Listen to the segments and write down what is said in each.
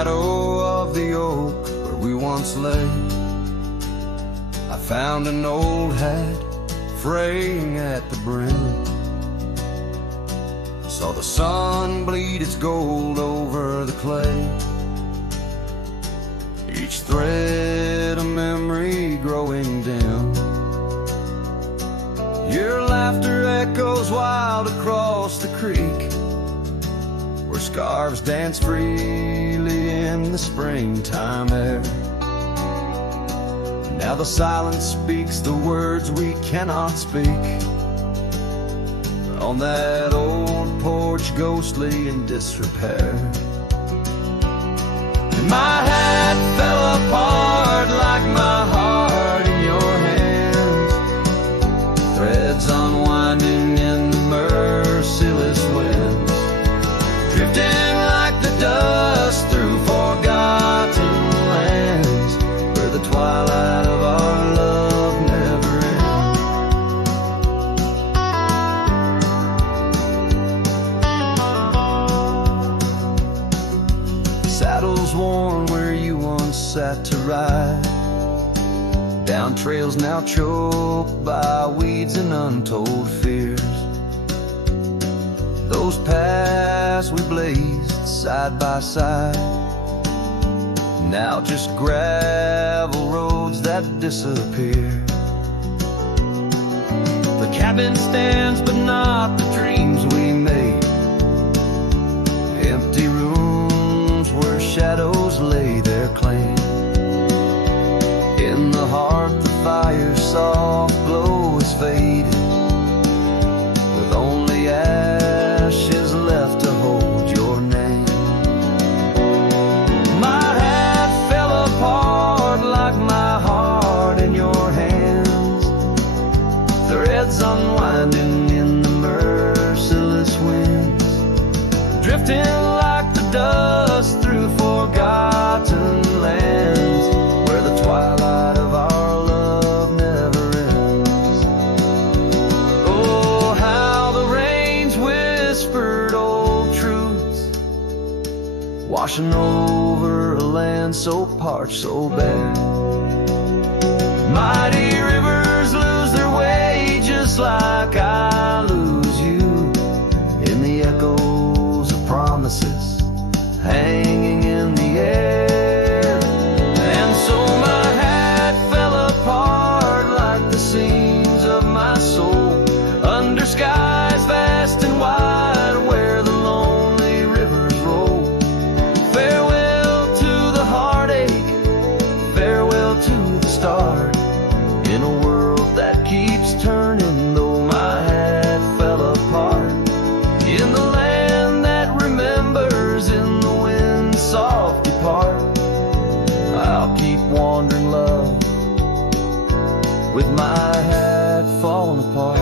shadow of the oak where we once lay, I found an old hat fraying at the brim. Saw the sun bleed its gold over the clay, each thread a memory growing dim. Your laughter echoes wild across the creek, where scarves dance freely in the springtime air. Now the silence speaks the words we cannot speak, on that old porch ghostly in disrepair. And my hat fell apart like my heart in your hands, threads unwinding in the merciless winds, drifting like the dust through forgotten lands, where the twilight of our love never ends. Saddles worn where you once sat to ride, down trails now choked by weeds and untold fears. Those paths we blazed side by side, now just gravel roads that disappear. The cabin stands but not the dreams we made, empty rooms where shadows lay their claim. In the heart the fire's soft glow is faded, with only ashes left to hold your name. My hat fell apart like my heart in your hands, threads unwinding in the merciless winds, drifting like the dust through forgotten lands, where the twilight of our love never ends. Oh, how the rains whispered old truths, washing over a land so parched, so bare. Mighty rivers lose their way just like I lose you, in the echoes of promises hanging in the air. And so my hat fell apart like the seams of my soul, under skies vast and wide where the lonely rivers roll. Farewell to the heartache, farewell to the start, in a world that keeps turning, though my hat fell apart. In the land that remembers, in the wind's soft depart, I'll keep wandering, love, with my hat falling apart.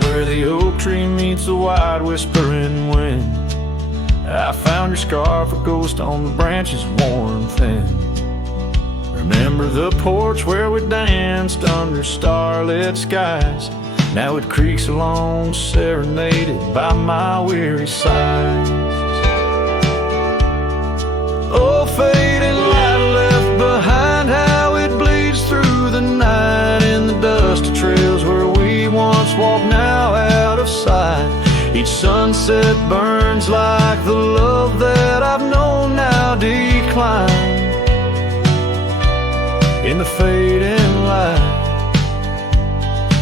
Where the oak tree meets the wide whispering wind, I found your scarf, a ghost on the branches worn thin. Remember the porch where we danced under starlit skies, now it creaks along, serenaded by my weary sighs. Oh, fading light left behind, how it bleeds through the night in the dusty trails where we once walked, now out of sight. Each sunset burns like the love that I've known now decline. In the fading light,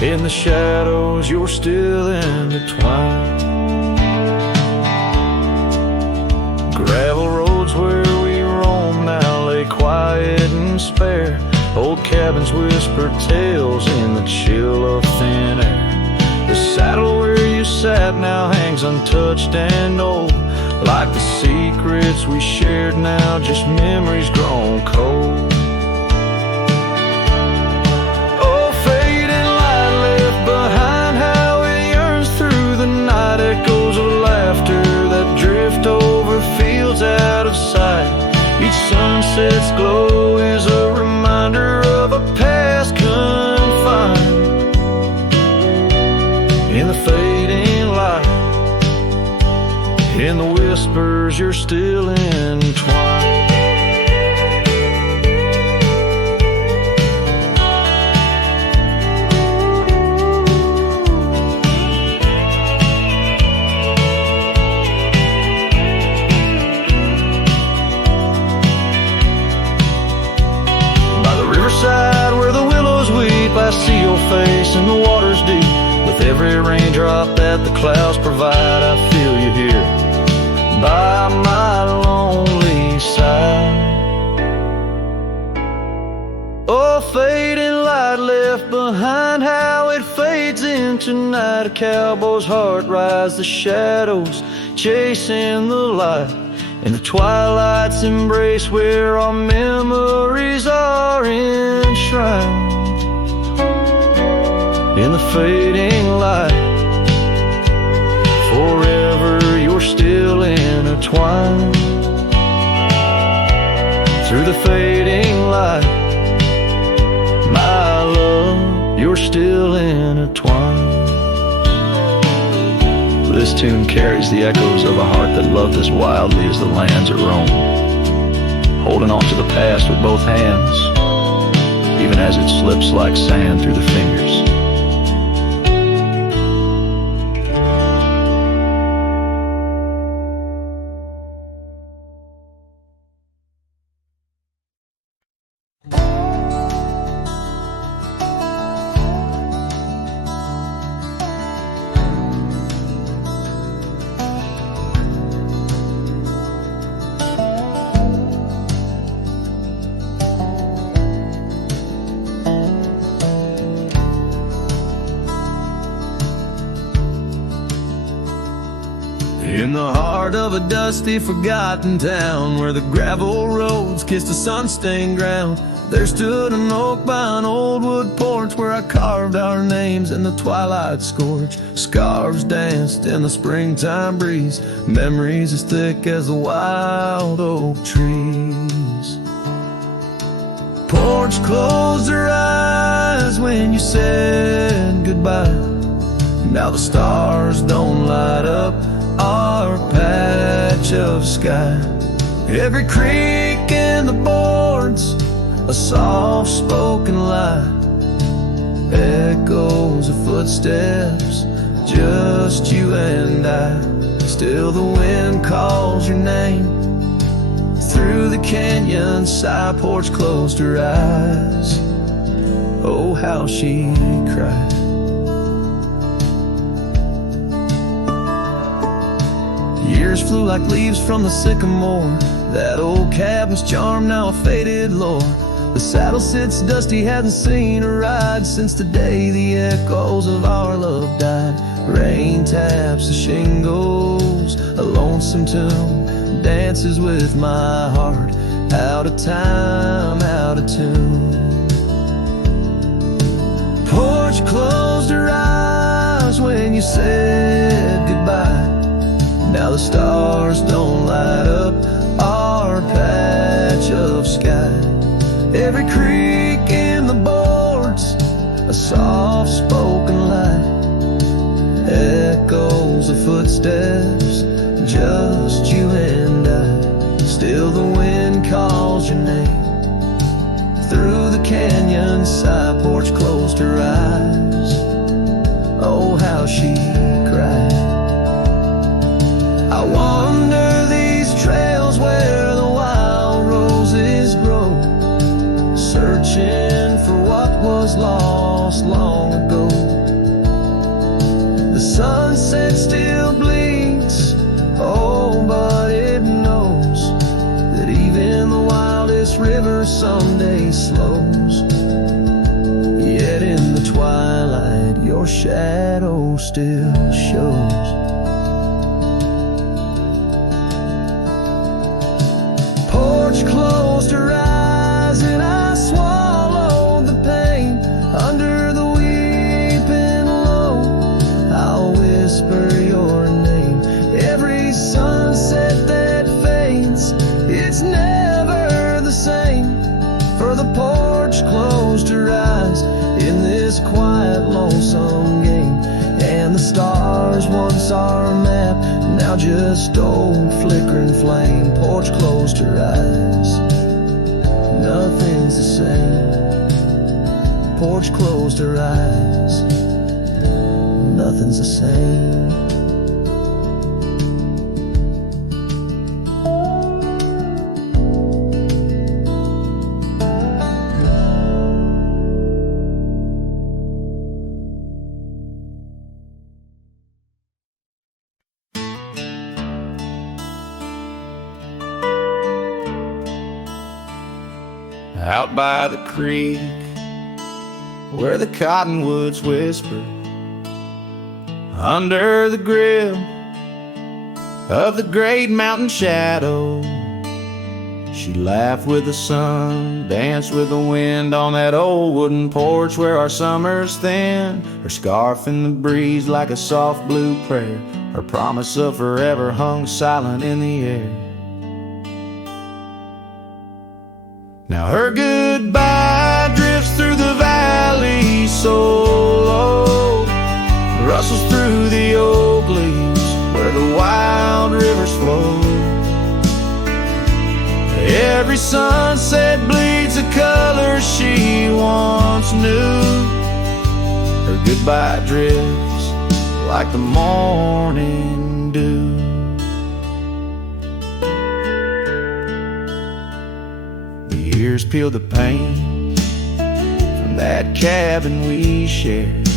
in the shadows, you're still intertwined. Gravel roads where we roam now lay quiet and spare, old cabins whisper tales in the chill of thin air. The saddle where you sat now hangs untouched and old, like the secrets we shared now just memories grown cold. Oh, fading light fading light. In the whispers, you're still entwined. Where the willows weep, I see your face in the water's deep. With every raindrop that the clouds provide, I feel you here by my lonely side. Oh, fading light left behind, how it fades into night. A cowboy's heart rides the shadows, chasing the light. In the twilight's embrace where our memories are enshrined. In the fading light, forever you're still intertwined. Through the fading light, my love, you're still intertwined. This tune carries the echoes of a heart that loved as wildly as the lands it roamed, holding on to the past with both hands, even as it slips like sand through the fingers. In the heart of a dusty, forgotten town, where the gravel roads kissed the sun-stained ground, there stood an oak by an old wood porch, where I carved our names in the twilight scorch. Scarves danced in the springtime breeze, memories as thick as the wild oak trees. Porch closed her eyes when you said goodbye. Now the stars don't light up our patch of sky. Every creak in the boards, a soft-spoken lie. Echoes of footsteps, just you and I. Still the wind calls your name. Through the canyon side, porch closed her eyes. Oh, how she cried. Years flew like leaves from the sycamore. That old cabin's charm, now a faded lore. The saddle sits dusty, hasn't seen a ride since the day the echoes of our love died. Rain taps the shingles, a lonesome tune dances with my heart. Out of time, out of tune. Porch closed her eyes when you said goodbye. Now the stars don't light up our patch of sky. Every creak in the boards, a soft-spoken lie. Echoes of footsteps, just you and I. Still the wind calls your name. Through the canyon side, porch closed her eyes. Oh, how she cried. I wander these trails where the wild roses grow, searching for what was lost long ago. The sunset still bleeds, oh, but it knows that even the wildest river someday slows. Yet in the twilight, your shadow still shows. Closed her eyes and I swallowed the pain. Under the weeping low, I'll whisper your name. Every sunset that fades, it's never the same. For the porch closed her eyes in this quiet, lonesome game, and the stars saw her map, now just old flickering flame. Porch closed her eyes, nothing's the same. Porch closed her eyes, nothing's the same. Out by the creek, where the cottonwoods whisper, under the grip of the great mountain shadow, she laughed with the sun, danced with the wind on that old wooden porch where our summers thin. Her scarf in the breeze like a soft blue prayer, her promise of forever hung silent in the air. Now her goodbye drifts through the valley so low, rustles through the oak leaves where the wild rivers flow. Every sunset bleeds a color she once knew. Her goodbye drifts like the morning dew. Years peeled the paint from that cabin we shared.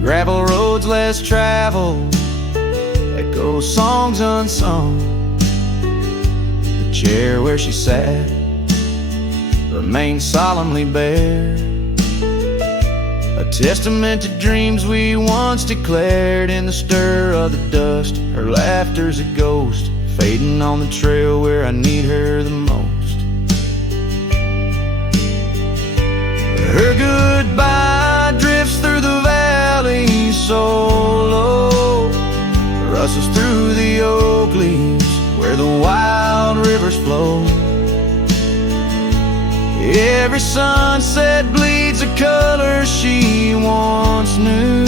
Gravel roads less traveled, echo songs unsung. The chair where she sat remained solemnly bare, a testament to dreams we once declared. In the stir of the dust, her laughter's a ghost, fading on the trail where I need her the most. Her goodbye drifts through the valley so low, rustles through the oak leaves where the wild rivers flow. Every sunset bleeds a color she once knew.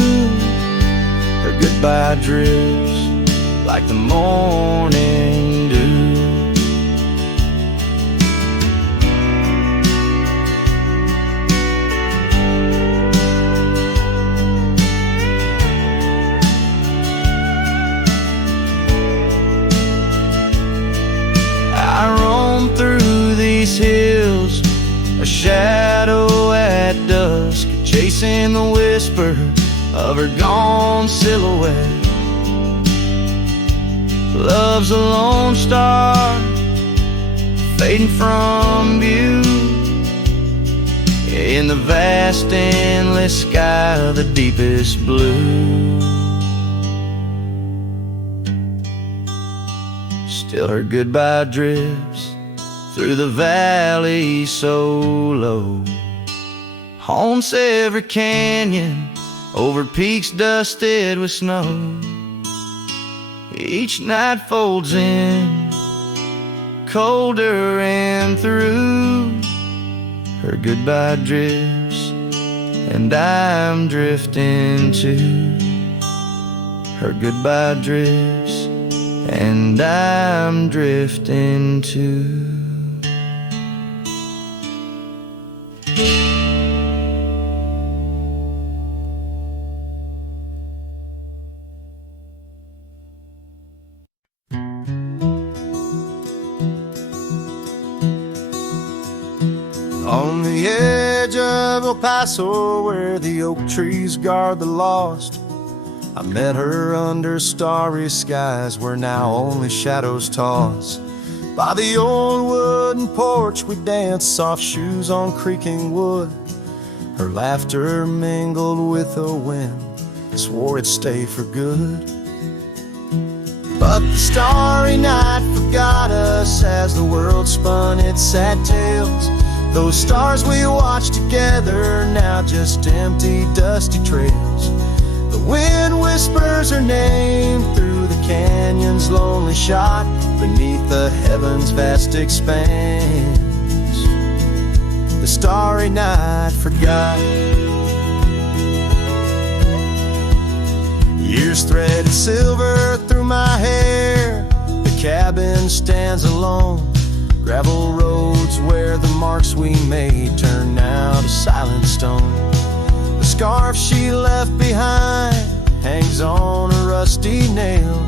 Her goodbye drifts like the morning dew. I roam through these hills, a shadow at dusk, chasing the whisper of her gone silhouette. Love's a lone star, fading from view, in the vast endless sky of the deepest blue. Still her goodbye drifts through the valley so low, haunts every canyon, over peaks dusted with snow. Each night folds in, colder and through. Her goodbye drifts, and I'm drifting too. Her goodbye drifts, and I'm drifting too. On the edge of El Paso, where the oak trees guard the lost, I met her under starry skies where now only shadows toss. By the old wooden porch we danced, soft shoes on creaking wood. Her laughter mingled with the wind, swore it'd stay for good. But the starry night forgot us as the world spun its sad tales. Those stars we watched together, now just empty, dusty trails. The wind whispers her name through the canyon's lonely shot, beneath the heaven's vast expanse. The starry night forgot. Years threaded silver through my hair. The cabin stands alone. Gravel roads where the marks we made turn now to silent stone. The scarf she left behind hangs on a rusty nail.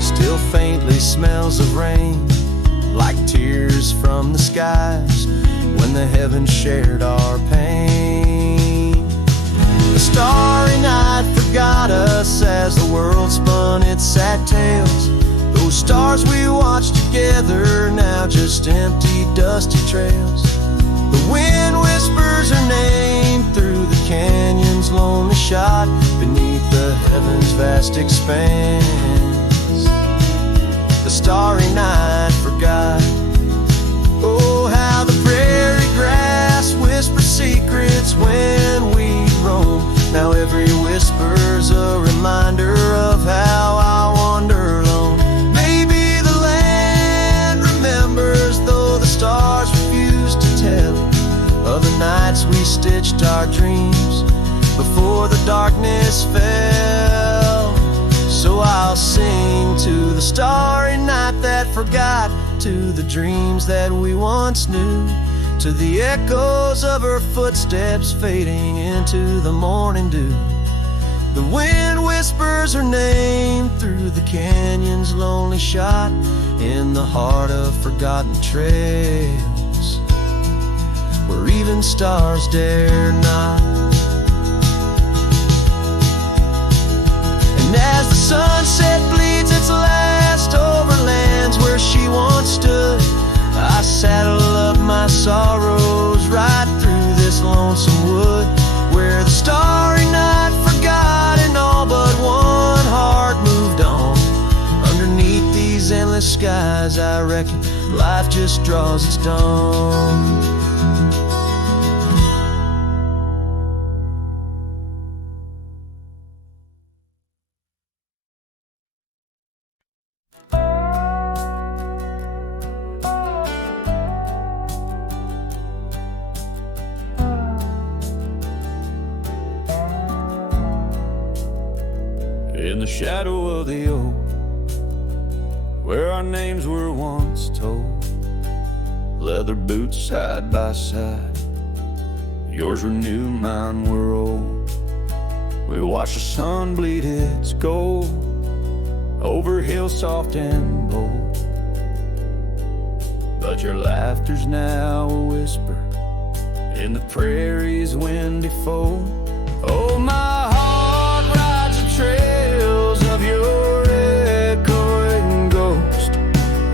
Still faintly smells of rain, like tears from the skies when the heavens shared our pain. The starry night forgot us as the world spun its sad tales. Those stars we watched together now just empty, dusty trails. The wind whispers her name through the canyon's lonely shot beneath the heaven's vast expanse. The starry night forgot. Oh, how the prairie grass whispers secrets when we roam. Now every whisper's a reminder of how I wander alone. Maybe the land remembers, though the stars refuse to tell, of the nights we stitched our dreams before the darkness fell. So I'll sing to the starry night that forgot, to the dreams that we once knew, to the echoes of her footsteps fading into the morning dew. The wind whispers her name through the canyon's lonely shot, in the heart of forgotten trails, where even stars dare not. And as the sunset bleeds its last over lands where she once stood, I saddle up my sorrows right through this lonesome wood, where the starry night forgot and all but one heart moved on. Underneath these endless skies, I reckon life just draws its dawn. In the shadow of the oak, where our names were once told, leather boots side by side, yours were new, mine were old. We watched the sun bleed its gold over hills soft and bold, but your laughter's now a whisper in the prairie's windy fold. Oh, my heart rides the trails of your echoing ghost,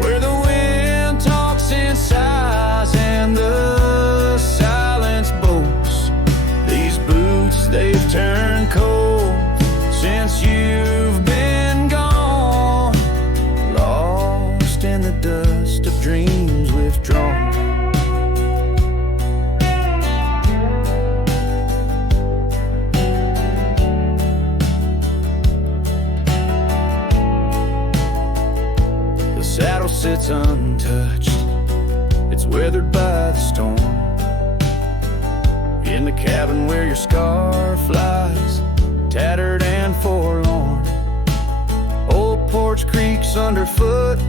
where the wind talks in sighs and the silence boasts. These boots, they've turned cold since you've been gone, lost in the dust of dreams withdrawn. Saddle sits untouched, it's weathered by the storm. In the cabin where your scarf lies, tattered and forlorn, old porch creaks underfoot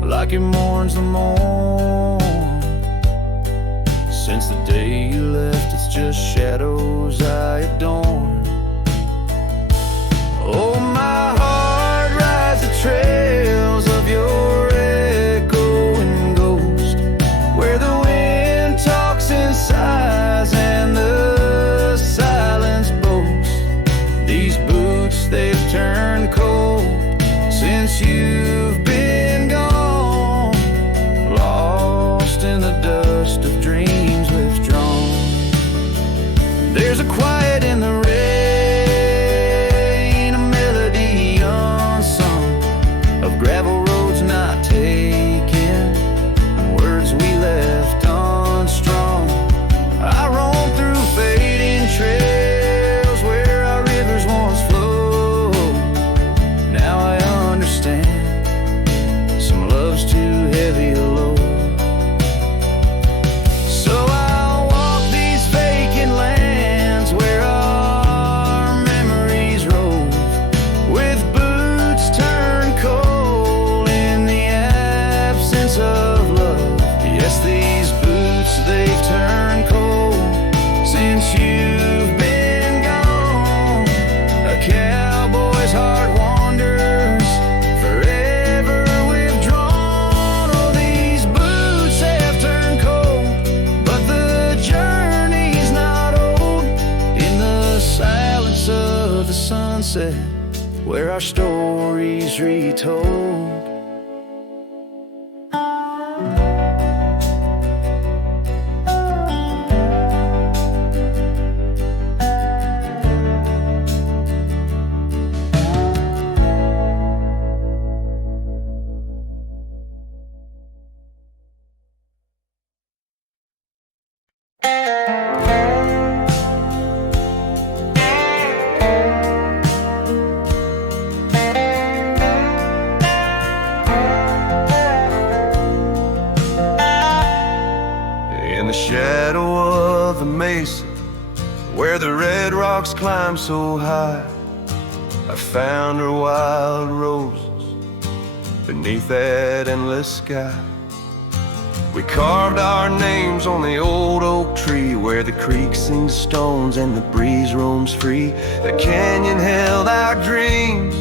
like it mourns the morn. Since the day you left, it's just shadows I adorn. Oh, my heart rides the trails of your echoing ghost, where the wind talks in sighs and the silence boasts. These boots, they've turned cold since you've been gone, lost in the dust of dreams withdrawn. There's a quiet in the rain, a melody unsung, of gravel roads not taken, words we left unstrung. I roam through fading trails where our rivers once flowed. Now I understand our stories retold. In the shadow of the mesa, where the red rocks climb so high, I found her wild roses beneath that endless sky. We carved our names on the old oak tree, where the creek sings stones and the breeze roams free. The canyon held our dreams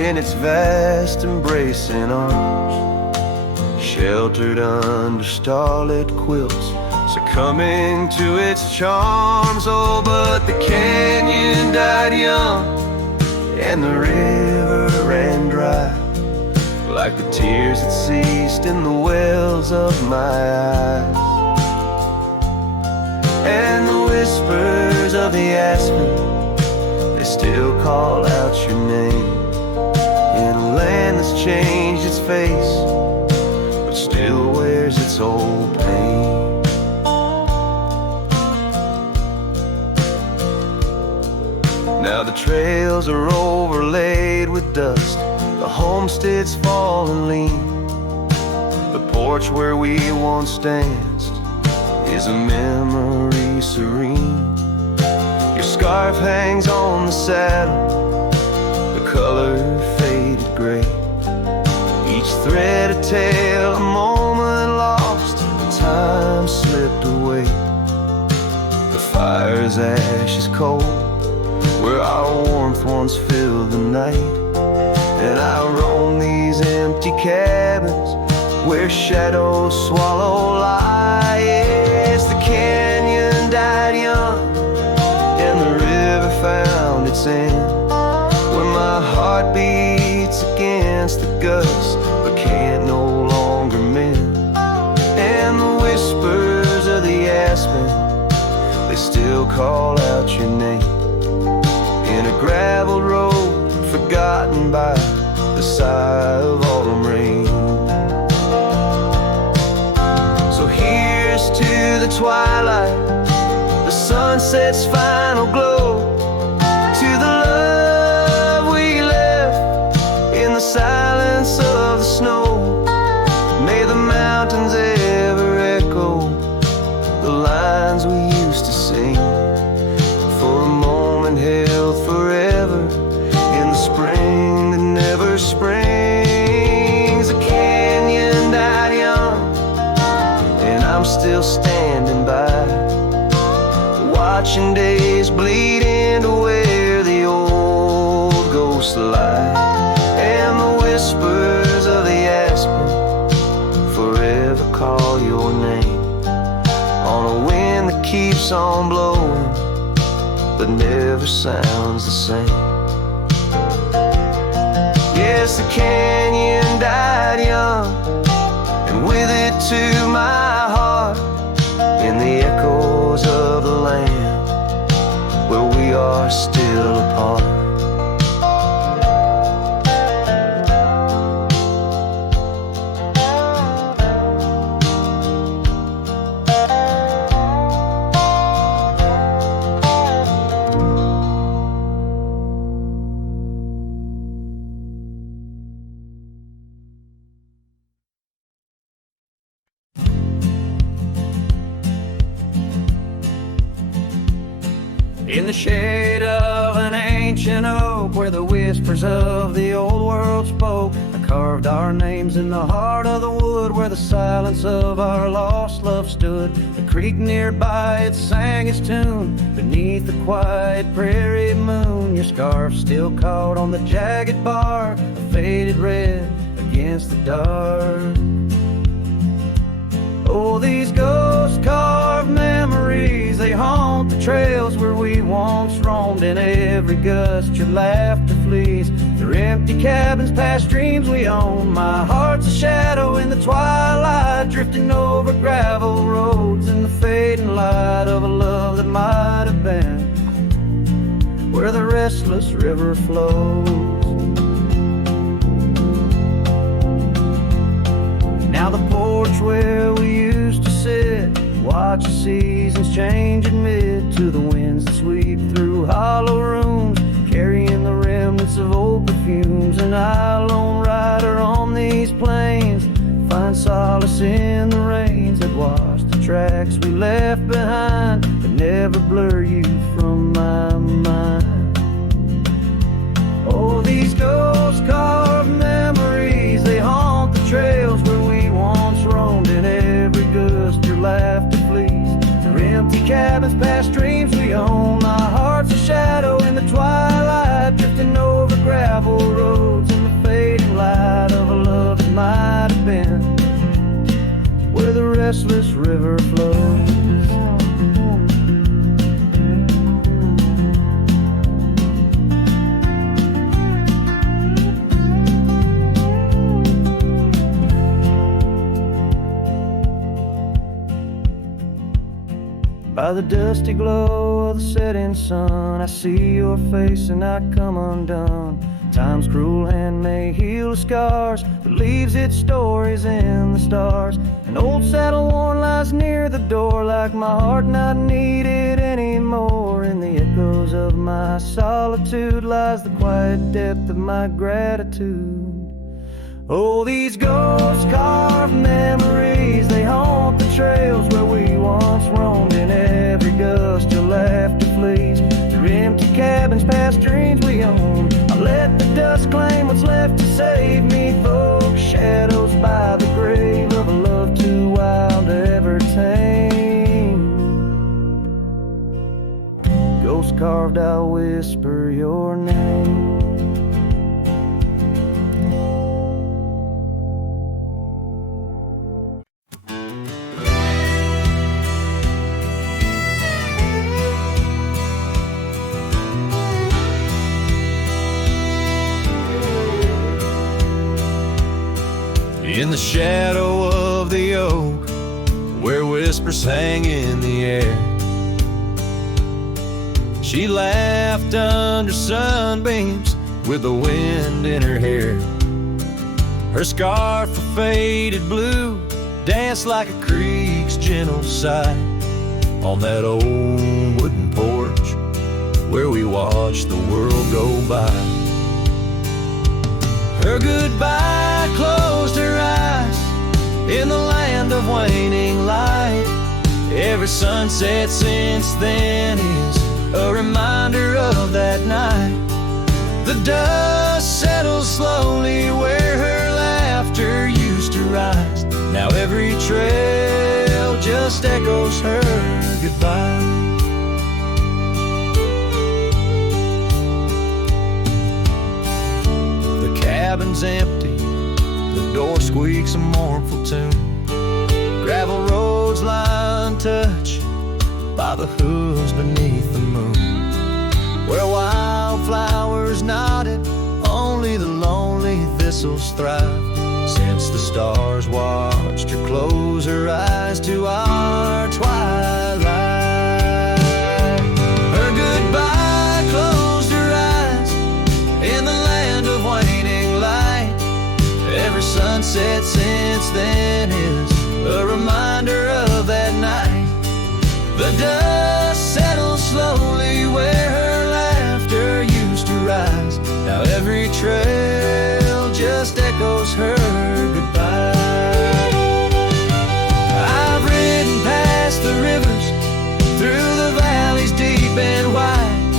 in its vast embracing arms, sheltered under starlit quilts, succumbing to its charms. Oh, but the canyon died young and the river ran dry, like the tears that ceased in the wells of my eyes. And the whispers of the aspen, they still call out your name, in a land that's changed its face, but still wears its old pain. Now the trails are overlaid with dust, the homestead's fallen lean. The porch where we once danced is a memory serene. Your scarf hangs on the saddle, the color faded gray, each thread a tale, a moment lost, and time slipped away. The fire's ashes cold, where our warmth once filled the night, and I roam these empty cabins where shadows swallow light. Yes, the canyon died young and the river found its end, where my heart beats against the gust but can't no longer mend. And the whispers of the aspen, they still call out your name, in a graveled road forgotten by the sigh of autumn rain. So here's to the twilight, the sunset's final glow, to the love we left in the silence of the snow. May the mountains ever echo the lines we used to sing, for a moment held forever in the spring that never springs. The canyon died young and I'm still standing by, watching days bleed into where the old ghosts lie. And the whispers of the aspen forever call your name, on a wind that keeps on blowing but never sounds the same. Yes, the canyon died young, and with it to my heart, in the echoes of the land where we are still apart. In the shade of an ancient oak, where the whispers of the old world spoke, I carved our names in the heart of the wood, where the silence of our lost love stood. The creek nearby, it sang its tune beneath the quiet prairie moon. Your scarf still caught on the jagged bark, a faded red against the dark. Oh, these ghost-carved memories, they haunt the trails where we once roamed. In every gust your laughter flees, the through empty cabins past dreams we own. My heart's a shadow in the twilight, drifting over gravel roads in the fading light of a love that might have been where the restless river flows. Now the porch where we used to sit, watch the seasons change, admit to the winds that sweep through hollow rooms, carrying the remnants of old perfumes. And I, lone rider on these plains, find solace in the rains that wash the tracks we left behind, but never blur you from my mind. Oh, these ghost-carved memories, they haunt the trails where we once roamed, in every gust your laughter flees. Through empty cabins past dreams we own. My heart's a shadow in the twilight, drifting over gravel roads in the fading light of a love that might have been where the restless river flows. By the dusty glow of the setting sun, I see your face and I come undone. Time's cruel hand may heal the scars, but leaves its stories in the stars. An old saddle worn lies near the door, like my heart not needed anymore. In the echoes of my solitude lies the quiet depth of my gratitude. Oh, these ghost-carved memories, they haunt the trails where we once roamed, in every gust your laughter flees. Through empty cabins past dreams we own, I let the dust claim what's left to save me. Folks, shadows by the grave of a love too wild to ever tame. Ghost carved, I'll whisper your name. In the shadow of the oak, where whispers hang in the air, she laughed under sunbeams with the wind in her hair. Her scarf of faded blue danced like a creek's gentle sigh on that old wooden porch where we watched the world go by. Her goodbye closed her eyes in the land of waning light. Every sunset since then is a reminder of that night. The dust settles slowly where her laughter used to rise. Now every trail just echoes her goodbye. Cabin's empty, the door squeaks a mournful tune. Gravel roads lie untouched by the hooves beneath the moon. Where wildflowers nodded, only the lonely thistles thrive. Since the stars watched her close her eyes to our twilight. Her goodbye closed her eyes in the land of waning light. Every sunset since then is a reminder of that night. The dust settles slowly where her laughter used to rise. Now every trail just echoes her goodbye. I've ridden past the rivers, through the valleys deep and wide,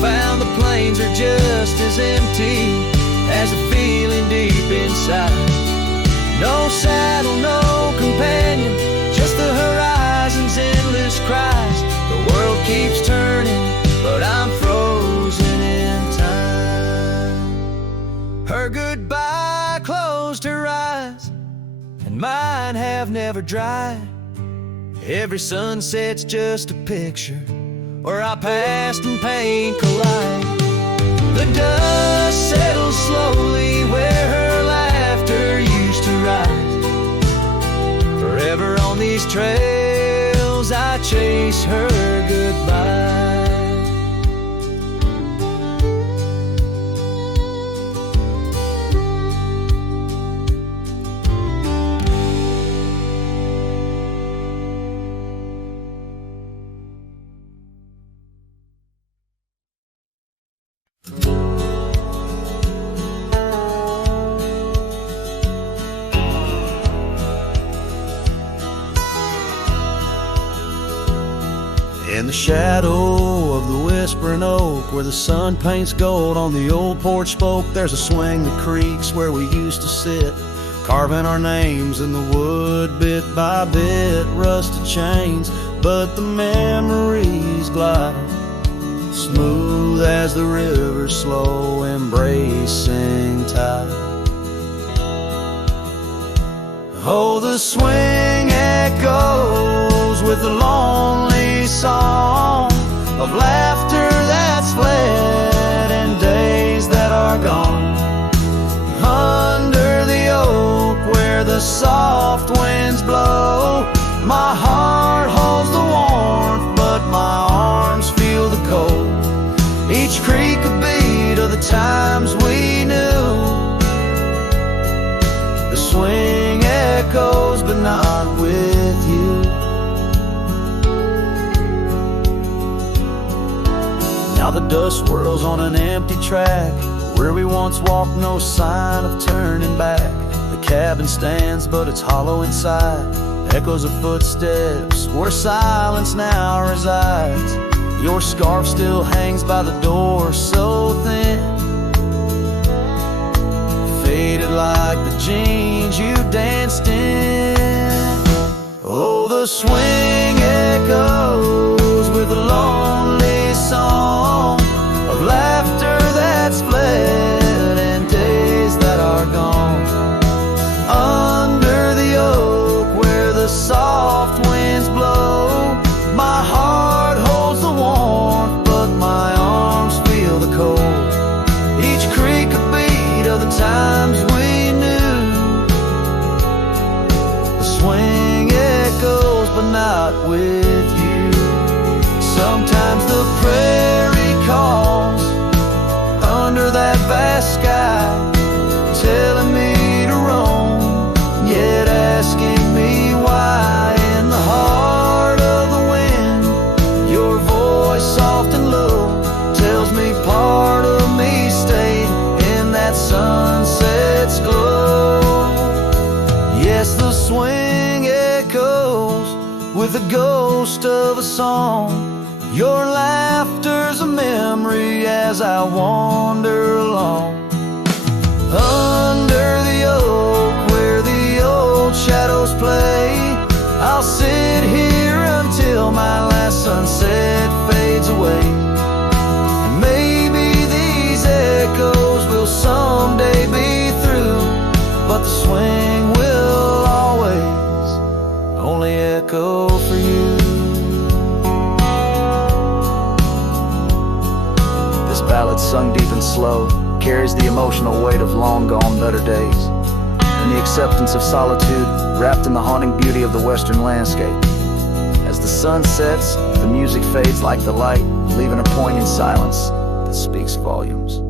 found the plains are just as empty as a feeling deep inside. No saddle, no companion, just the horizon's endless cries. The world keeps turning, but I'm frozen in time. Her goodbye closed her eyes, and mine have never dried. Every sunset's just a picture where our past and pain collide. The dust settles slowly where her laughter used to rise. Forever on these trails I chase her goodbye. In the shadow of the whispering oak, where the sun paints gold on the old porch spoke, there's a swing that creaks where we used to sit, carving our names in the wood bit by bit. Rusted chains, but the memories glide smooth as the river's slow embracing tide. Oh, the swing echoes with the lonely song of laughter that's fled and days that are gone. Under the oak where the soft winds blow, my heart holds the warmth, but my arms feel the cold. Each creak a beat of the times we knew. The swing echoes, but not with you. Now the dust swirls on an empty track where we once walked, no sign of turning back. The cabin stands, but it's hollow inside. Echoes of footsteps where silence now resides. Your scarf still hangs by the door, so thin, faded like the jeans you danced in. Oh, the swing echoes with a lonely song of laughter that's fled and days that are gone. Under the oak where the soft winds blow, my heart holds the warmth, but my arms feel the cold. Each creak a beat of the times we knew. The swing echoes, but not with you. Sometimes the prairie calls under that vast sky, telling me to roam, yet asking me why. In the heart of the wind, your voice soft and low tells me part of me stayed in that sunset's glow. Yes, the swing echoes with the ghost of a song. Your laughter's a memory as I wander along. Under the oak where the old shadows play, I'll sit here until my last sunset fades away. And maybe these echoes will someday be through, but the swing will always only echo for you. This ballad, sung deep and slow, carries the emotional weight of long gone better days, and the acceptance of solitude wrapped in the haunting beauty of the western landscape. As the sun sets, the music fades like the light, leaving a poignant silence that speaks volumes.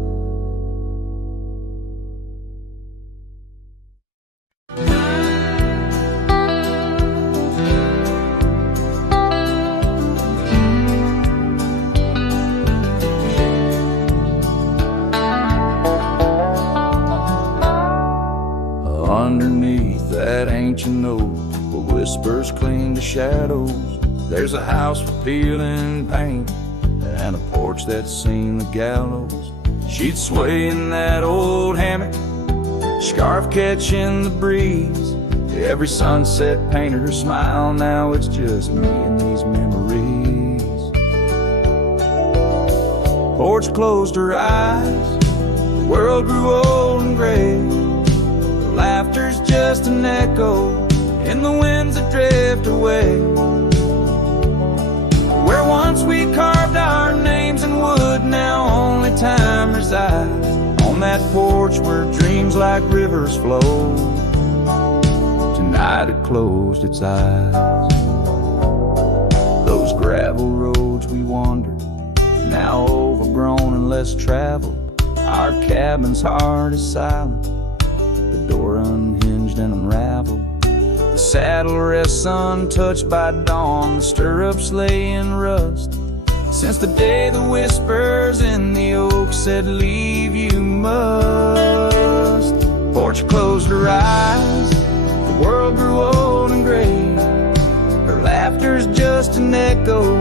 Underneath that ancient oak, where whispers cling to shadows, there's a house for peeling paint and a porch that's seen the gallows. She'd sway in that old hammock, scarf catching the breeze. Every sunset painted her smile, now it's just me and these memories. Porch closed her eyes, the world grew old and gray. Laughter's just an echo in the winds that drift away. Where once we carved our names in wood wood, now only time resides on that porch where dreams like rivers flow. Tonight it closed its eyes. Those gravel roads we wandered, now overgrown and less traveled. Our cabin's heart is silent, the door unhinged and unraveled. The saddle rests untouched by dawn, the stirrups lay in rust. Since the day the whispers in the oak said, leave you must. Porch closed her eyes, the world grew old and gray. Her laughter's just an echo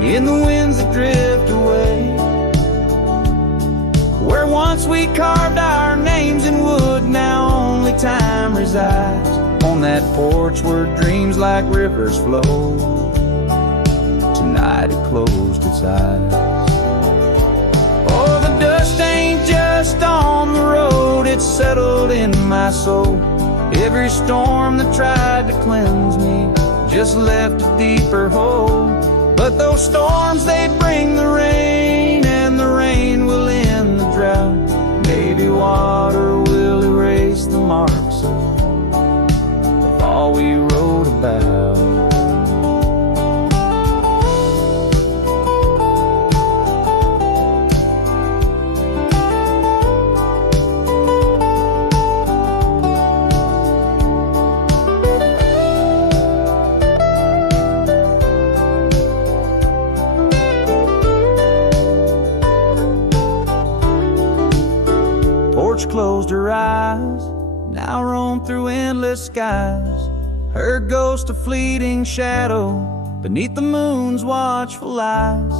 in the winds that drift away. Where once we carved our names in wood, now only time resides on that porch where dreams like rivers flow. Tonight it closed its eyes. Oh, the dust ain't just on the road, it's settled in my soul. Every storm that tried to cleanse me just left a deeper hole. But those storms, they bring the rain, and the rain will end the drought. Maybe water will erase the marks of all we wrote about. Closed her eyes, now roam through endless skies. Her ghost a fleeting shadow beneath the moon's watchful eyes.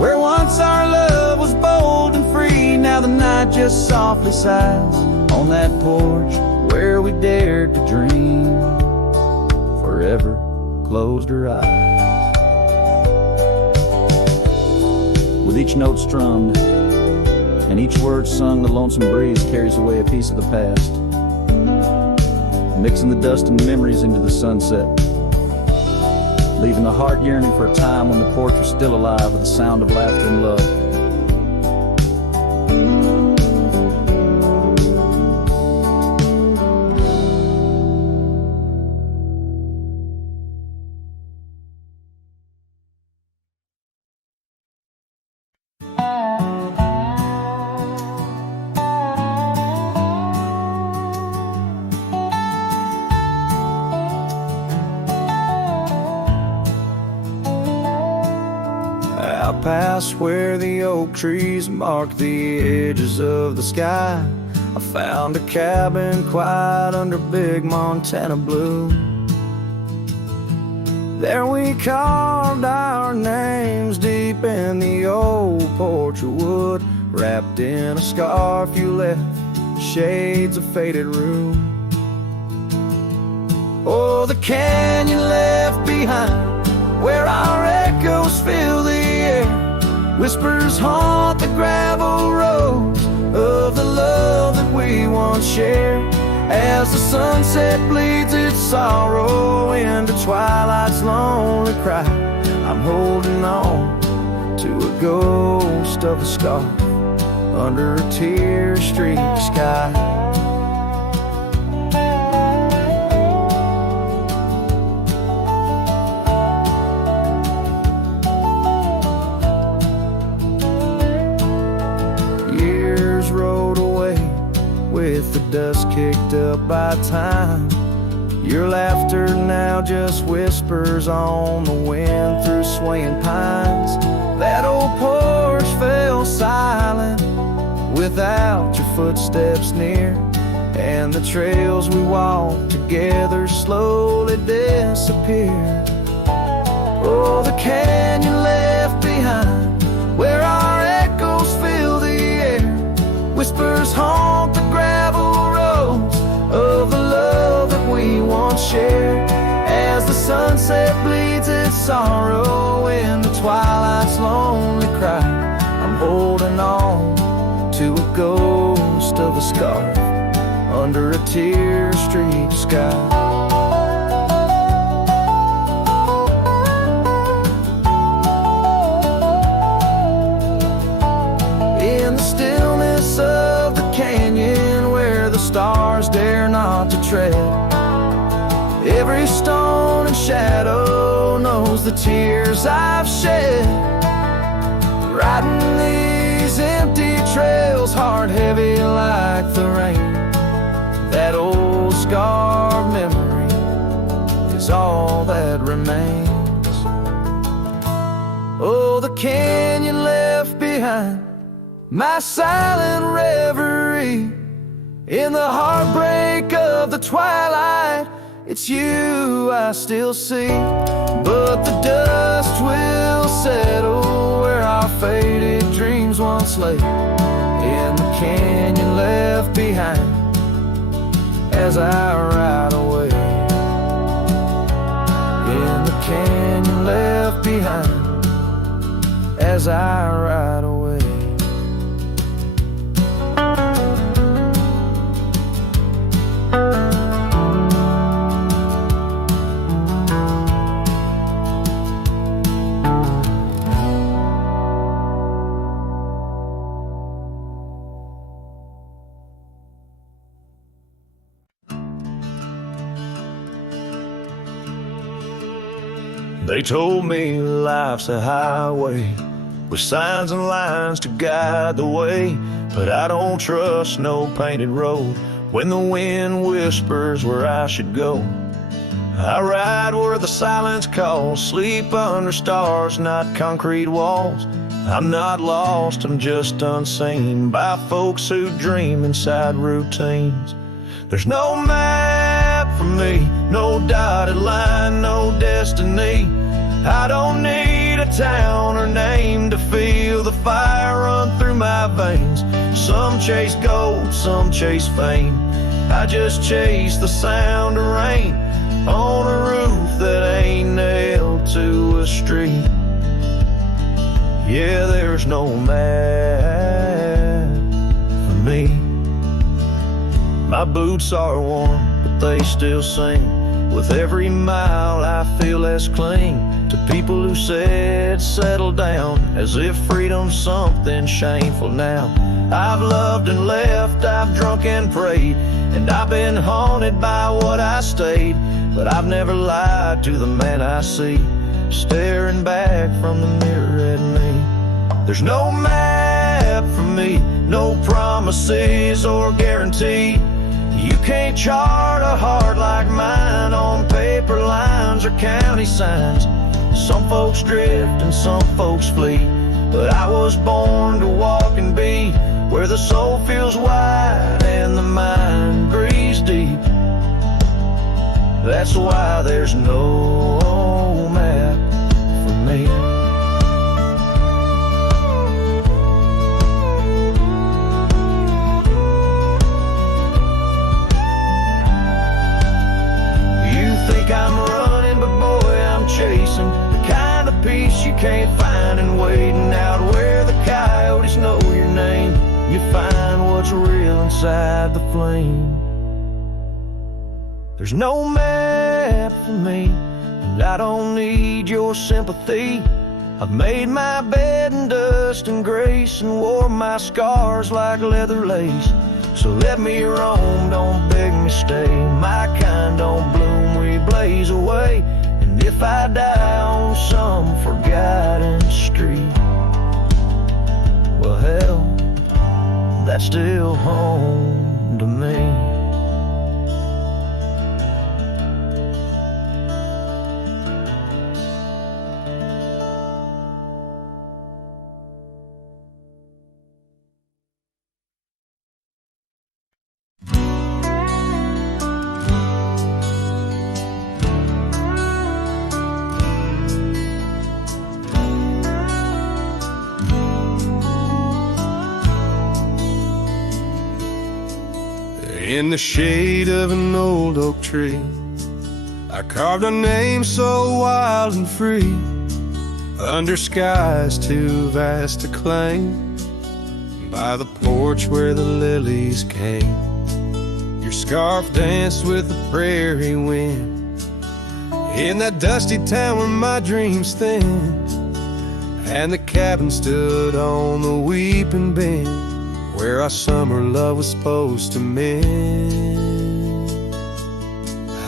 Where once our love was bold and free, now the night just softly sighs on that porch where we dared to dream. Forever closed her eyes. With each note strummed and each word sung, the lonesome breeze carries away a piece of the past, mixing the dust and memories into the sunset, leaving the heart yearning for a time when the porch was still alive with the sound of laughter and love. Out past where the oak trees mark the edges of the sky, I found a cabin quiet under big Montana blue. There we carved our names deep in the old porch of wood, wrapped in a scarf you left, shades of faded rue. Oh, the canyon left behind, where our echoes fill the air, whispers haunt the gravel roads of the love that we once shared. As the sunset bleeds its sorrow into twilight's lonely cry, I'm holding on to a ghost of a scarf under a tear-streaked sky. With the dust kicked up by time, your laughter now just whispers on the wind through swaying pines. That old porch fell silent without your footsteps near, and the trails we walked together slowly disappeared. Oh, the canyon left behind, where our echoes fill the air, whispers haunt the gravel roads of the love that we once shared. As the sunset bleeds its sorrow into twilight's lonely cry, I'm holding on to a ghost of a scarf under a tear-streaked sky. tread. Every stone and shadow knows the tears I've shed. Riding these empty trails, heart heavy like the rain. That old scarred memory is all that remains. Oh, the canyon left behind, my silent reverie. In the heartbreak of the twilight, it's you I still see. But the dust will settle where our faded dreams once lay. In the canyon left behind, as I ride away. In the canyon left behind, as I ride away. They told me life's a highway with signs and lines to guide the way, but I don't trust no painted road when the wind whispers where I should go. I ride where the silence calls, sleep under stars, not concrete walls. I'm not lost, I'm just unseen by folks who dream inside routines. There's no map for me, no dotted line, no destiny. I don't need a town or name to feel the fire run through my veins. Some chase gold, some chase fame. I just chase the sound of rain on a roof that ain't nailed to a street. Yeah, there's no map for me. My boots are worn, but they still sing. With every mile I feel less cling to people who said settle down, as if freedom's something shameful now. I've loved and left, I've drunk and prayed, and I've been haunted by what I stayed. But I've never lied to the man I see, staring back from the mirror at me. There's no map for me, no promises or guarantee. You can't chart a heart like mine on paper lines or county signs. Some folks drift and some folks flee, but I was born to walk and be where the soul feels wide and the mind breathes deep. That's why there's no map for me. I'm running, but boy, I'm chasing the kind of peace you can't find in waiting out where the coyotes know your name. You find what's real inside the flame. There's no map for me, and I don't need your sympathy. I've made my bed in dust and grace and wore my scars like leather lace. So let me roam, don't beg me stay. My kind don't bloom, we blaze away. And if I die on some forgotten street, well hell, that's still home to me. In the shade of an old oak tree, I carved a name so wild and free, under skies too vast to claim, by the porch where the lilies came. Your scarf danced with the prairie wind, in that dusty town where my dreams thinned, and the cabin stood on the weeping bend, where our summer love was supposed to mend.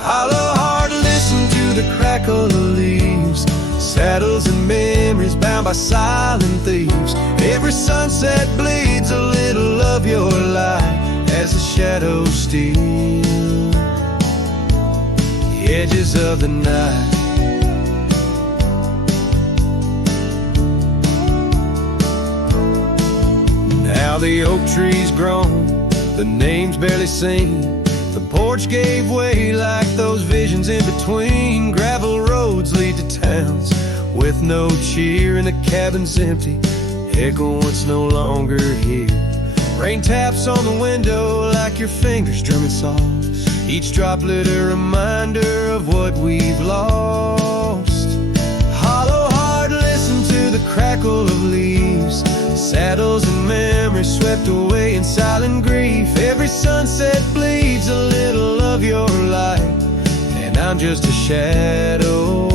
Hollow heart, listen to the crackle of leaves, saddles and memories bound by silent thieves. Every sunset bleeds a little of your light as the shadows steal the edges of the night. Now the oak tree's grown, the name's barely seen. The porch gave way like those visions in between. Gravel roads lead to towns with no cheer, and the cabin's empty, echo once no longer here. Rain taps on the window like your fingers drumming soft, each droplet a reminder of what we've lost. Hollow heart, listen to the crackle of leaves, saddles and memories swept away in silent grief. Every sunset bleeds a little of your light, and I'm just a shadow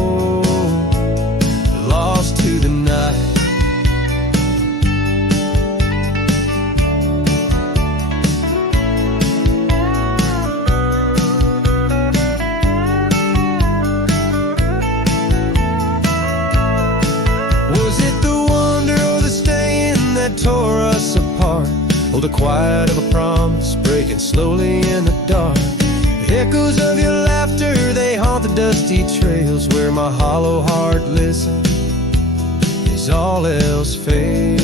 lost to the night. Was it the wonder or the staying that tore us apart? Oh, the quiet of a promise breaking slowly in the dark. The echoes of your laughter, they haunt the dusty trails where my hollow heart listens as all else fails.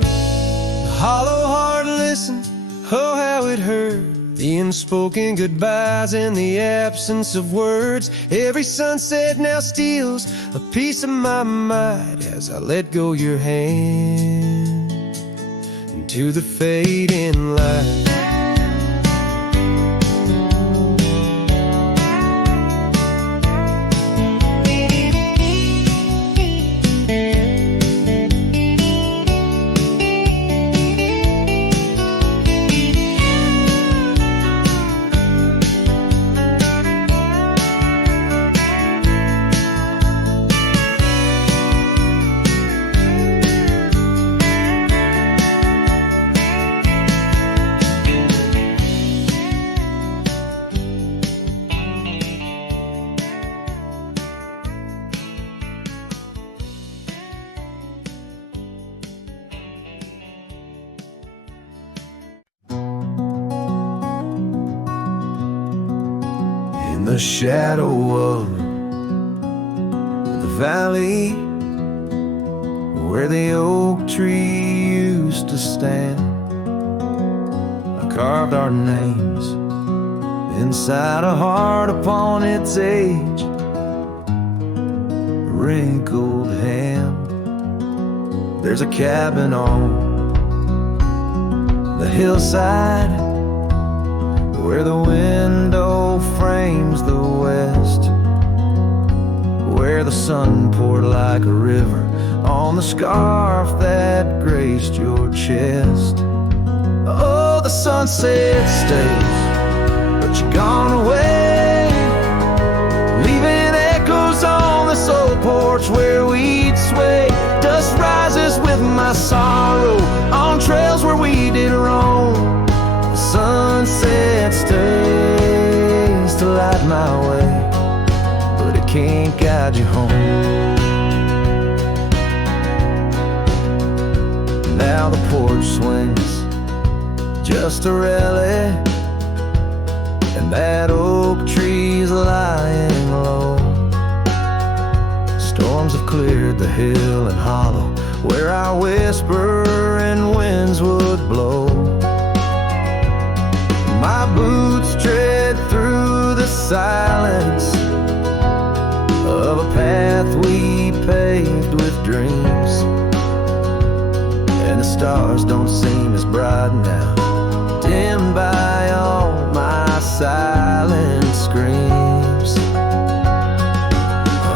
The hollow heart listens, oh how it hurt, the unspoken goodbyes and the absence of words. Every sunset now steals a piece of my mind as I let go your hand into the fading light. In the shadow of the valley where the oak tree used to stand, I carved our names inside a heart upon its age, a wrinkled hand. There's a cabin on the hillside where the window frames the west, where the sun poured like a river on the scarf that graced your chest. Oh, the sunset stays, but you're gone away, leaving echoes on this old porch where we'd sway. Dust rises with my sorrow on trails where we did roam. The sunset stays to light my way, but it can't guide you home. Now the porch swings just a relic, and that oak tree's lying low. Storms have cleared the hill and hollow where our whisper and winds would blow. My boots tread through the silence of a path we paved with dreams, and the stars don't seem as bright now, dimmed by all my silent screams.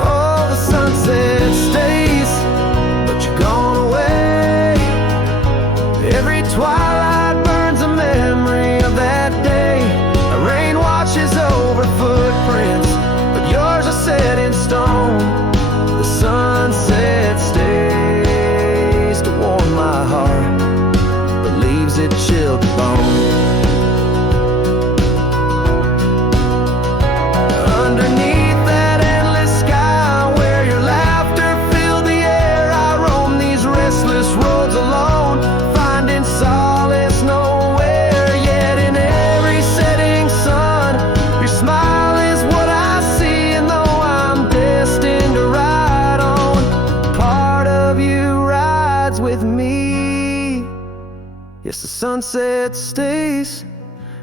Oh, the sunset stays, but you're gone away. Every twilight burns a memory of that day. The rain washes over footprints, but yours are set in stone. The sunset stays to warm my heart, but leaves it chilled sunset stays,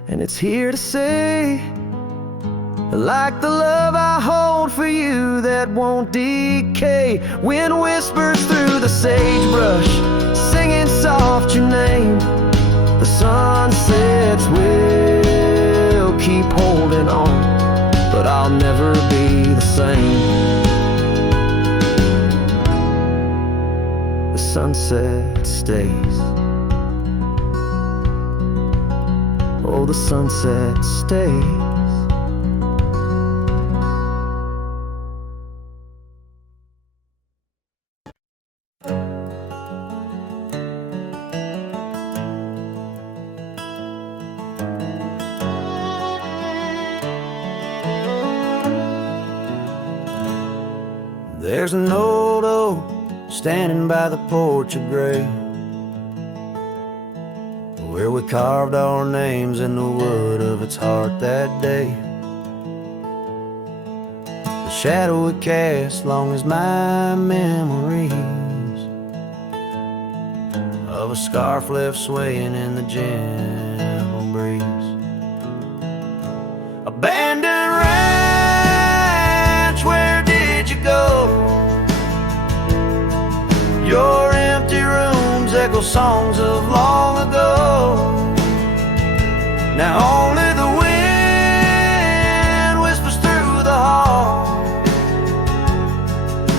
and it's here to say, like the love I hold for you that won't decay. Wind whispers through the sagebrush, singing soft your name. The sunsets will keep holding on, but I'll never be the same. The sunset stays. Oh, the sunset stays. There's an old oak standing by the porch of gray, where we carved our names in the wood of its heart that day. The shadow it cast long as my memories of a scarf left swaying in the gentle breeze. Abandoned ranch, where did you go? Your empty rooms echo songs of long ago. Now only the wind whispers through the hall,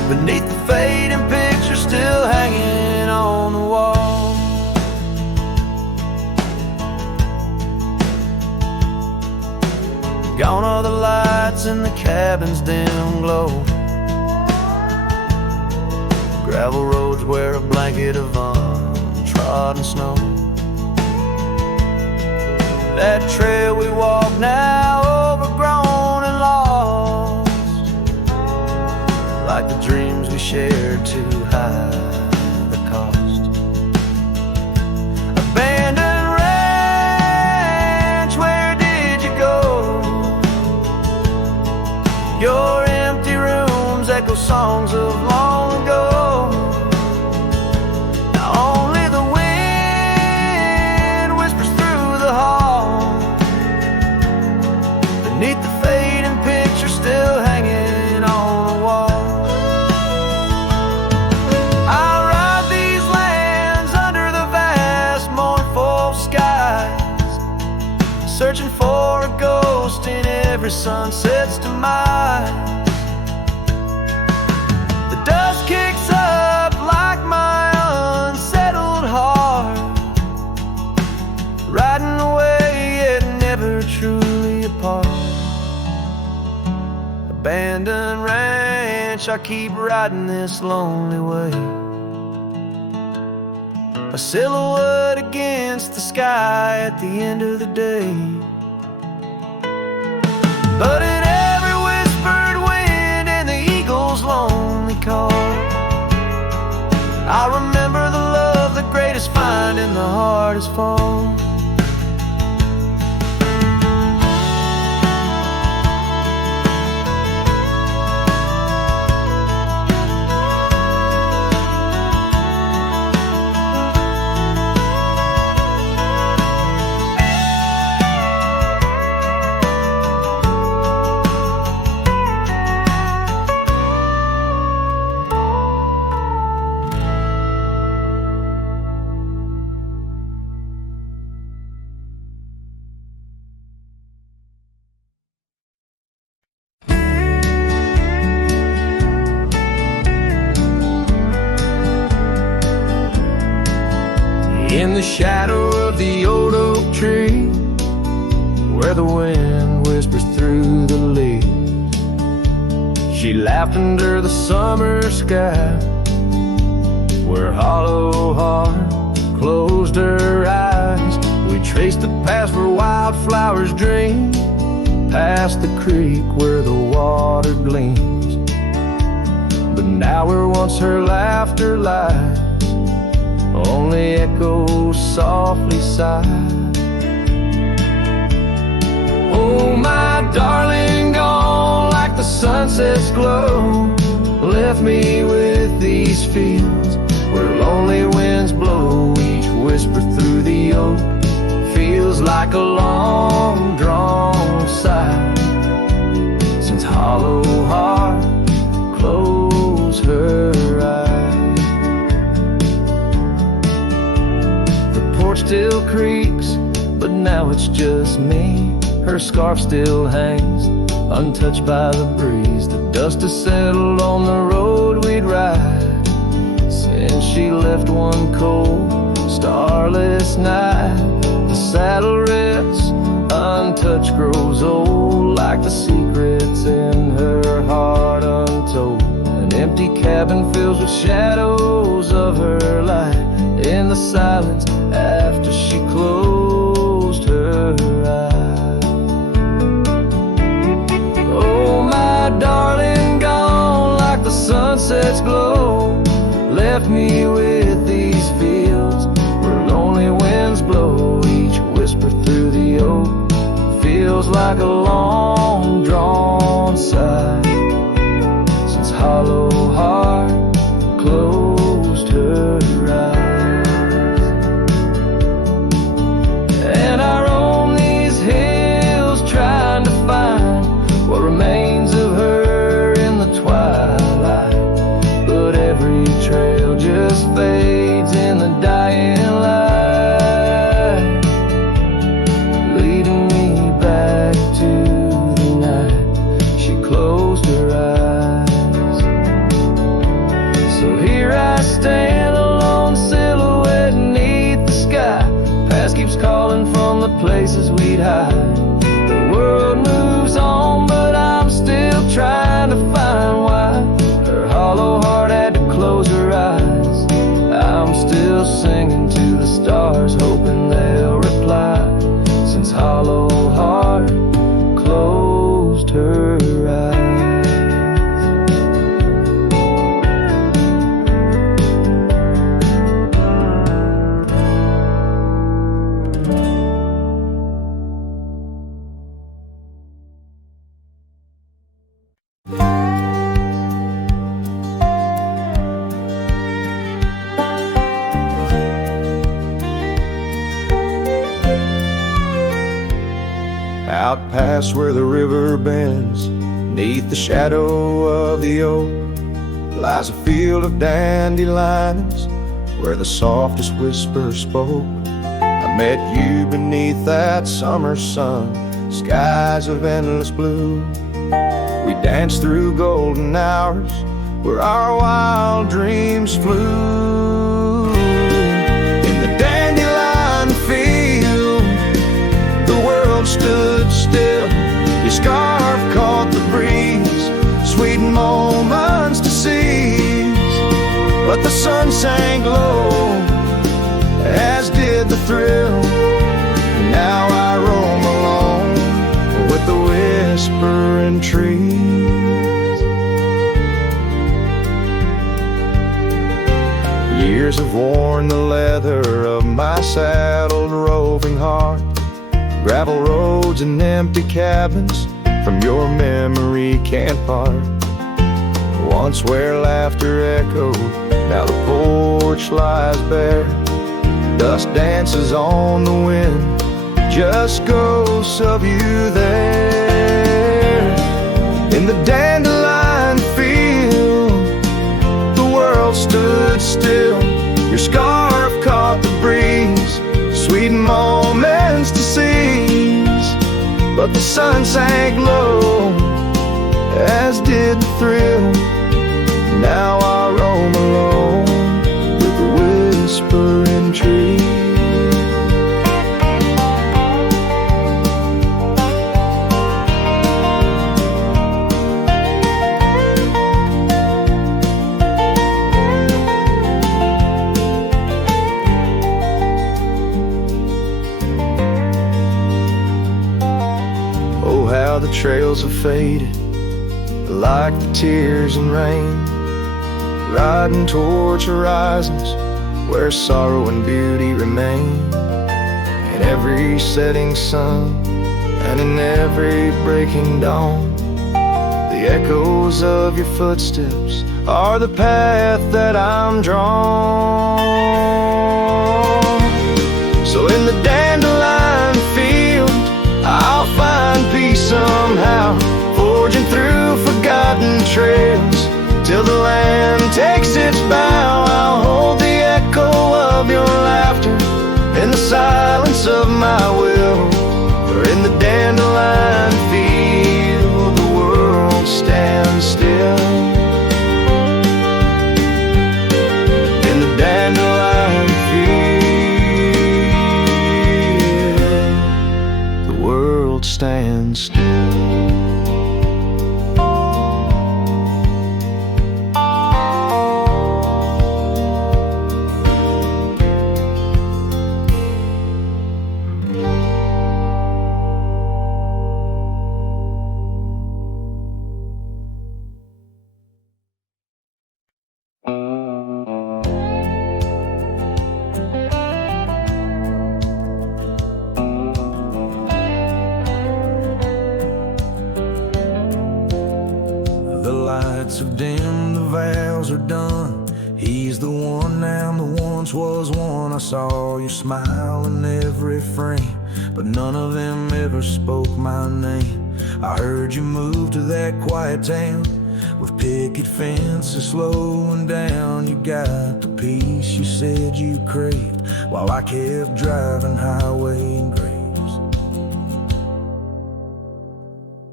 beneath the fading picture still hanging on the wall. Gone are the lights in the cabin's dim glow, gravel roads wear a blanket of untrodden snow. That trail we walk now overgrown and lost, like the dreams we shared too high the cost. Abandoned ranch, where did you go? Your empty rooms echo songs of long ago. Beneath the fading picture still hanging on the wall. I ride these lands under the vast mournful skies, searching for a ghost in every sunset's demise. The dust kicks up like my unsettled heart, riding away yet never truly apart. Abandoned ranch, I keep riding this lonely way, a silhouette against the sky at the end of the day. But in every whispered wind and the eagle's lonely call, I remember the love the greatest find in the hardest fall. In the shadow of the old oak tree, where the wind whispers through the leaves, she laughed under the summer sky, where hollow heart closed her eyes. We traced the path where wildflowers dream, past the creek where the water gleams. But now where once her laughter lies, only echoes softly sigh. Oh, my darling, gone like the sunset's glow, left me with these fields where lonely winds blow, each whisper through the oak feels like a long drawn sigh, since hollow heart closed her eyes. The porch still creaks, but now it's just me. Her scarf still hangs, untouched by the breeze. The dust has settled on the road we'd ride since she left one cold, starless night. The saddle rests, untouched, grows old, like the secrets in her heart untold. An empty cabin fills with shadows of her life in the silence after she closed her eyes. Oh, my darling, gone like the sunset's glow, left me with these fields where lonely winds blow. Each whisper through the oak feels like a long drawn sigh, since hollow heart closed her eyes. And I roam these hills trying to find what remains of her in the twilight, but every trail just fades in the dying light, leading me back to the night she closed her eyes. So here I stand, a lone silhouette beneath the sky. Past keeps calling from the places we'd hide. The world moves on, but I'm still trying to find why her hollow heart had to close her eyes. I'm still singing to the stars, hoping they'll reply, since hollow heart closed her eyes. Out past where the river bends, neath the shadow of the oak, lies a field of dandelions where the softest whisper spoke. I met you beneath that summer sun, skies of endless blue. We danced through golden hours where our wild dreams flew. In the dandelion field, the world stood still. Your scarf caught the breeze, sweet moments to seize. But the sun sank low, as did the thrill. Now I roam alone with the whispering trees. Years have worn the leather of my saddled roving heart. Gravel roads and empty cabins from your memory can't part. Once where laughter echoed, now the porch lies bare. Dust dances on the wind, just ghosts of you there. In the dandelion field, the world stood still. Your scarf caught the breeze, sweet moments to seize. But the sun sank low, as did the thrill. Now I roam alone with the whispering trees. Oh, how the trails have faded, like the tears and rain, riding towards horizons where sorrow and beauty remain. In every setting sun and in every breaking dawn, the echoes of your footsteps are the path that I'm drawn. So in the dandelion world stands still. Have dimmed, the vows are done. He's the one now, the once was one. I saw you smile in every frame, but none of them ever spoke my name. I heard you move to that quiet town with picket fences slowing down. You got the peace you said you craved, while I kept driving highway and graves.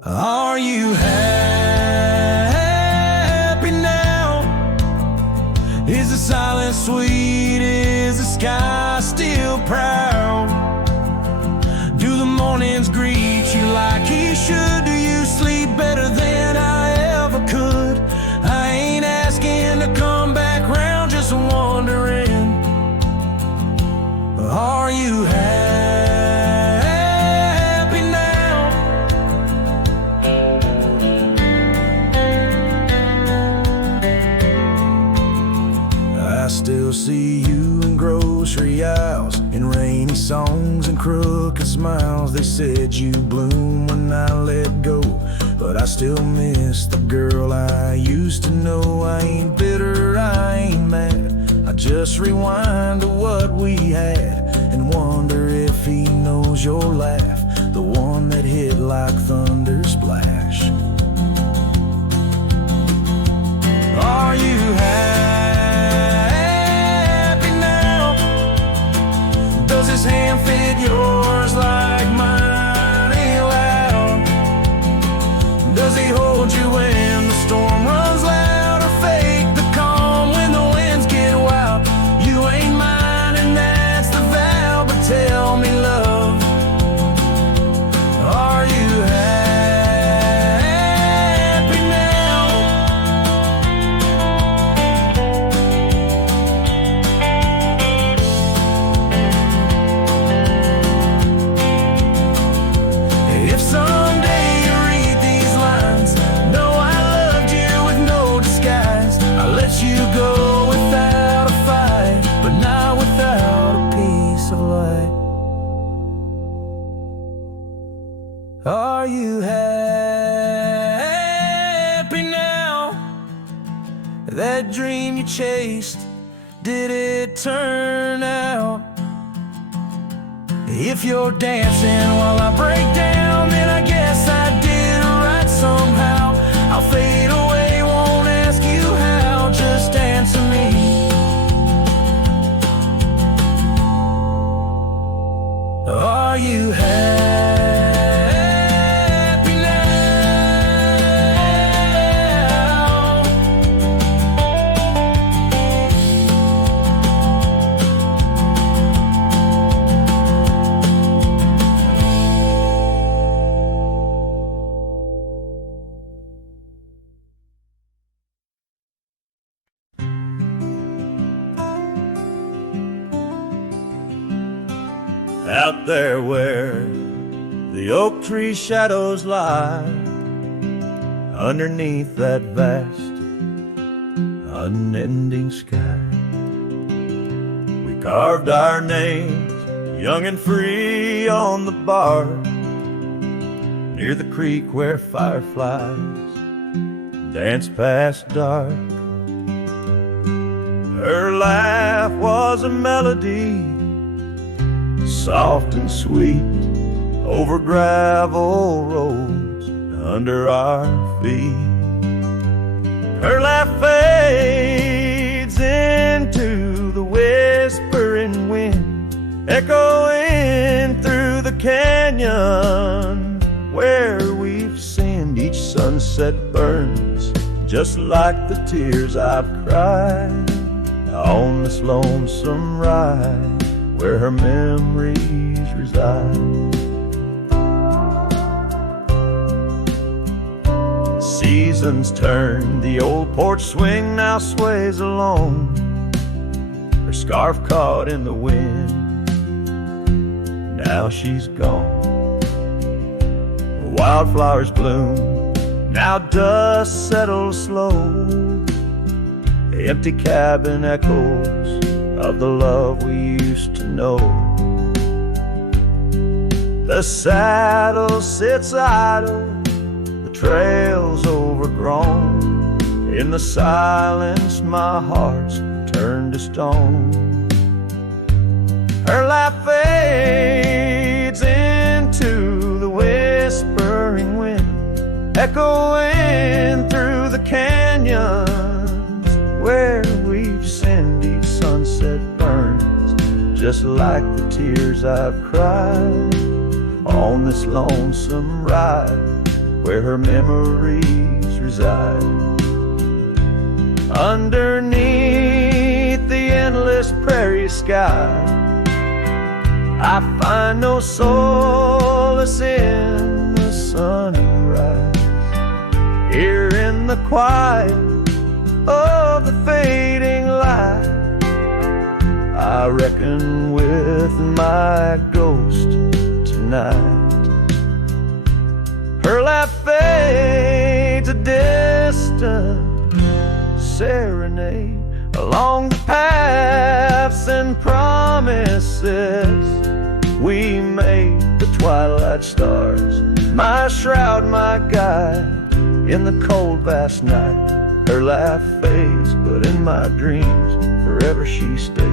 Are you happy now? Is the silence sweet? Is the sky still proud? Do the mornings greet you like he should? Do you sleep better than I ever could? I ain't asking to come back round, just wondering, are you happy now? I still see you in grocery aisles, in rainy songs and crooked smiles. They said you bloom when I let go, but I still miss the girl I used to know. I ain't bitter, I ain't mad. I just rewind to what we had and wonder if he knows your laugh, the one that hit like thunder splash. Are you happy now? Does his hand fit yours like mine ain't loud? Does he hold you when the storm runs loud, or fake the calm when the winds get wild? You ain't mine and that's the vow, but tell me, love, are you happy now? If someday you read these lines, know I loved you with no disguise. I let you go without a fight, but not without a piece of light. Are you happy now? That dream you chased, did it turn out? If you're dancing while I break down, then I guess I did right somehow. I'll fade away, won't ask you how, just answer me. Are you happy now? Out there where the oak tree shadows lie, underneath that vast, unending sky, we carved our names, young and free, on the bar, near the creek where fireflies dance past dark. Her laugh was a melody, soft and sweet, over gravel roads under our feet. Her laugh fades into the whispering wind, echoing through the canyon where we've sinned. Each sunset burns just like the tears I've cried on this lonesome ride where her memories reside. seasons turn, the old porch swing now sways alone, her scarf caught in the wind. Now she's gone. Wildflowers bloom, now dust settles slow. The empty cabin echoes of the love we used to know. The saddle sits idle, the trail's overgrown. In the silence my heart's turned to stone. Her laugh fades into the whispering wind, echoing through the canyons where we've sinned. Each sunset burns just like the tears I've cried on this lonesome ride where her memories reside. Underneath the endless prairie sky, I find no solace in the sunrise. Here in the quiet of the fading light, I reckon with my ghost tonight. Her laugh fades a distant serenade along the paths and promises we made. The twilight stars, my shroud, my guide in the cold vast night. Her laugh fades, but in my dreams forever she stays.